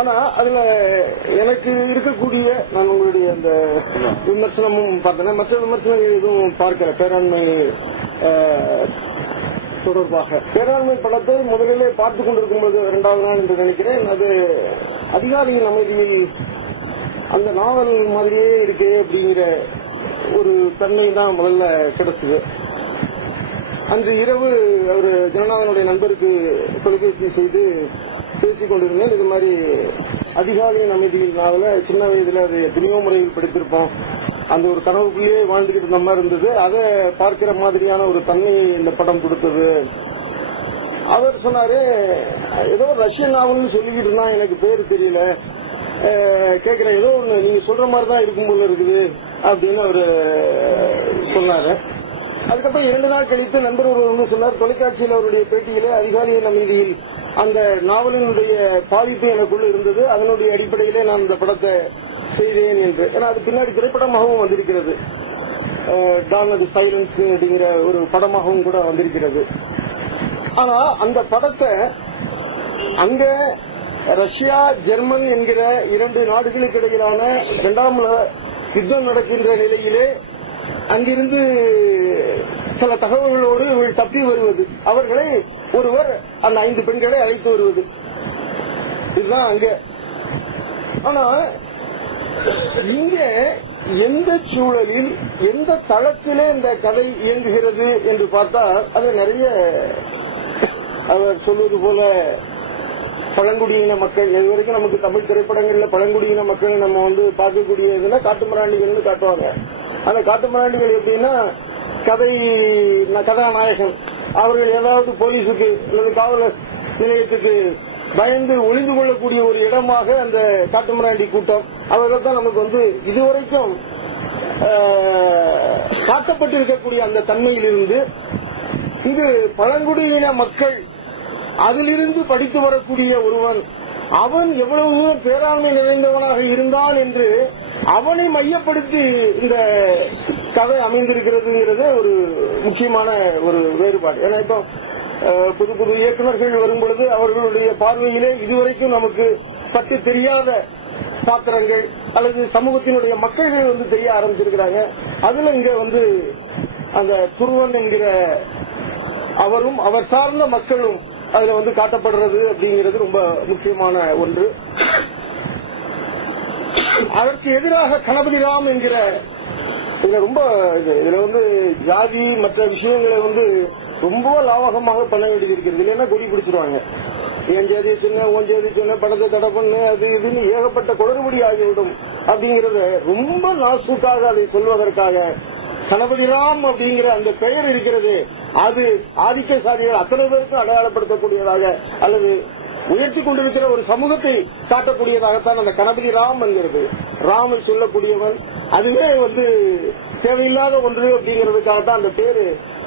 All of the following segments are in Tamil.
ஆனா அதுல எனக்கு இருக்கக்கூடிய நான் உங்களுடைய அந்த விமர்சனமும் பார்த்தேன், மற்ற விமர்சனங்கள் எதுவும் பார்க்கல. பேராண்மை தொடர்பாக பேராண்மை படத்தை முதலிலே பார்த்துக் கொண்டிருக்கும் போது 2வது நாள் என்று நினைக்கிறேன், அது அதிகாரியின் அமைதியில் அந்த நாவல் மாதிரியே இருக்கு அப்படிங்கிற ஒரு தன்மை தான் முதல்ல கிடைச்சது. அன்று இரவு அவர் ஜனநாதனுடைய நண்பருக்கு தொலைபேசி செய்து பேசிக் கொண்டிருந்தேன். இது மாதிரி அதிகாரியின் அமைதியில் நாவல சின்ன வயதுல அது எத்தனையோ முறையில் படித்திருப்போம், அந்த ஒரு கனவுக்குள்ளேயே வாழ்ந்துகிட்டு இருந்த மாதிரி இருந்தது. அதை பார்க்கிற மாதிரியான ஒரு தன்மையை இந்த படம் கொடுத்தது. அவர் சொன்னாரு, ஏதோ ரஷ்யன் நாவல்னு சொல்லிக்கிட்டு இருந்தா, எனக்கு பேரு தெரியல, கேட்கிற ஏதோ ஒண்ணு நீங்க சொல்ற மாதிரிதான் இருக்கும் போல இருக்குது அப்படின்னு அவரு சொன்னாரு. அதுக்கப்புறம் 2 நாள் கழித்து நண்பர் ஒருவர் சொன்னார், தொலைக்காட்சியில் அவருடைய பேட்டியிலே அதிகாரியின் அமைதியில் அந்த நாவலினுடைய பாதிப்பு எனக்குள்ள இருந்தது, அதனுடைய அடிப்படையிலே நான் இந்த படத்தை செய்தேன் என்று. ஏன்னா அது பின்னாடி திரைப்படமாகவும் வந்திருக்கிறது, டான் அது சைலன்ஸ் அப்படிங்கிற ஒரு படமாகவும் கூட வந்திருக்கிறது. ஆனா அந்த படத்தை அங்க ரஷ்யா ஜெர்மன் என்கிற 2 நாடுகளுக்கு இடையிலான 2ஆம் உலக யுத்தம் நடக்கின்ற நிலையிலே அங்கிருந்து சில தகவல்களோடு இவர்கள் தப்பி வருவது, அவர்களை ஒருவர் அந்த 5 பெண்களை அழைத்து வருவது, இதுதான் அங்க. ஆனா இங்க எந்த சூழலில் எந்த தளத்திலே இந்த கதை இயங்குகிறது என்று பார்த்தால் அது நிறைய அவர் சொல்வது போல பழங்குடியின மக்கள். இதுவரைக்கும் நமக்கு தமிழ் திரைப்படங்கள்ல பழங்குடியின மக்கள் நம்ம பார்க்கக்கூடிய இதுல காட்டுமிராண்டிகள் காட்டுவாங்க. அந்த காட்டுமிராண்டிகள் எப்படின்னா, கதாநாயகன் அவர்கள் ஏதாவது போலீஸுக்கு அல்லது காவலர் நிலையத்துக்கு பயந்து ஒளிந்து கொள்ளக்கூடிய ஒரு இடமாக அந்த காட்டுமிராண்டி கூட்டம் அவர்கள் தான் நமக்கு இதுவரைக்கும் காட்டப்பட்டிருக்கக்கூடிய அந்த தன்மையிலிருந்து இங்கு பழங்குடியின மக்கள் அதிலிருந்து படித்து வரக்கூடிய ஒருவன், அவன் எவ்வளவு பேராண்மை நிறைந்தவனாக இருந்தான் என்று அவனை மையப்படுத்தி இந்த கதை அமைந்திருக்கிறதுங்கிறது ஒரு முக்கியமான ஒரு வேறுபாடு. ஏன்னா இப்போ புது புது இயக்குநர்கள் வரும்பொழுது அவர்களுடைய பார்வையிலே இதுவரைக்கும் நமக்கு பற்றி தெரியாத பாத்திரங்கள் அல்லது சமூகத்தினுடைய மக்கள்கள் தெரிய ஆரம்பிச்சிருக்கிறாங்க. அதுல இங்க அந்த துருவன் என்கிற அவரும் அவர் சார்ந்த மக்களும் அதுல காட்டப்படுறது அப்படிங்கிறது ரொம்ப முக்கியமான ஒன்று. அதற்கு எதிராக கணபதி ராம் என்கிற இதுல ரொம்ப இதுல ஜாதி மற்ற விஷயங்களை ரொம்ப லாவகமாக பண்ண வேண்டியது இருக்கிறது. இல்லைன்னா கொடி பிடிச்சிருவாங்க. என் ஜாதியை சொன்ன உன் ஜாதி சொன்ன படத்தை தடை பண்ணு அது இதுன்னு ஏகப்பட்ட குளறுபடி ஆகிவிடும் அப்படிங்கறத ரொம்ப நாசூக்காக அதை சொல்வதற்காக கணபதிராம் அப்படிங்கிற அந்த பெயர் இருக்கிறது, அது ஆதிக்க சாதிகள் அத்தனை பேருக்கும் அடையாளப்படுத்தக்கூடியதாக அல்லது உயர்த்தி கொண்டிருக்கிற ஒரு சமூகத்தை காட்டக்கூடியதாகத்தான் அந்த கணபதி ராம் என்கிறது. ராமை சொல்லக்கூடியவன், அதுவே தேவையில்லாத ஒன்று அப்படிங்கிறதுக்காகத்தான் அந்த பேரு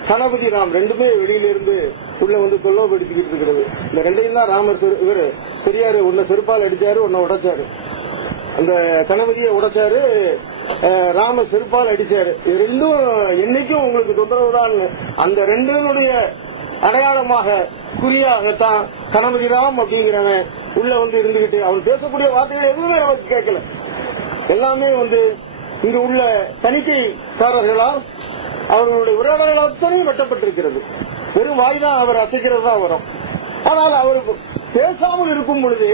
கணபதி ராம். ரெண்டுமே வெளியிலிருந்து உள்ள தொல்லப்படுத்திக்கிட்டு இருக்கிறது. இந்த ரெண்டையும் தான் ராமர் இவர் பெரியாரு ஒன்ன செருப்பால் அடிச்சாரு, ஒன்ன உடைச்சாரு. அந்த கணபதியை உடைச்சாரு, ராம செருப்பால் அடிச்சாரு. இது ரெண்டும் என்னைக்கும் உங்களுக்கு தொந்தரவு தான். அந்த ரெண்டுடைய அடையாளமாக குறியாகத்தான் கணபதி ராம் அப்படிங்கிறவன் உள்ள இருந்துகிட்டு அவன் பேசக்கூடிய வார்த்தைகள் எதுவுமே நமக்கு கேட்கல. எல்லாமே இங்க உள்ள தணிக்கைக்காரர்களால் அவர்களுடைய உரையாடல்கள் அத்தனையும் வெட்டப்பட்டிருக்கிறது. வெறும் வாய்தான் அவர் அசைக்கிறது தான் வரும். ஆனால் அவர் பேசாமல் இருக்கும் பொழுது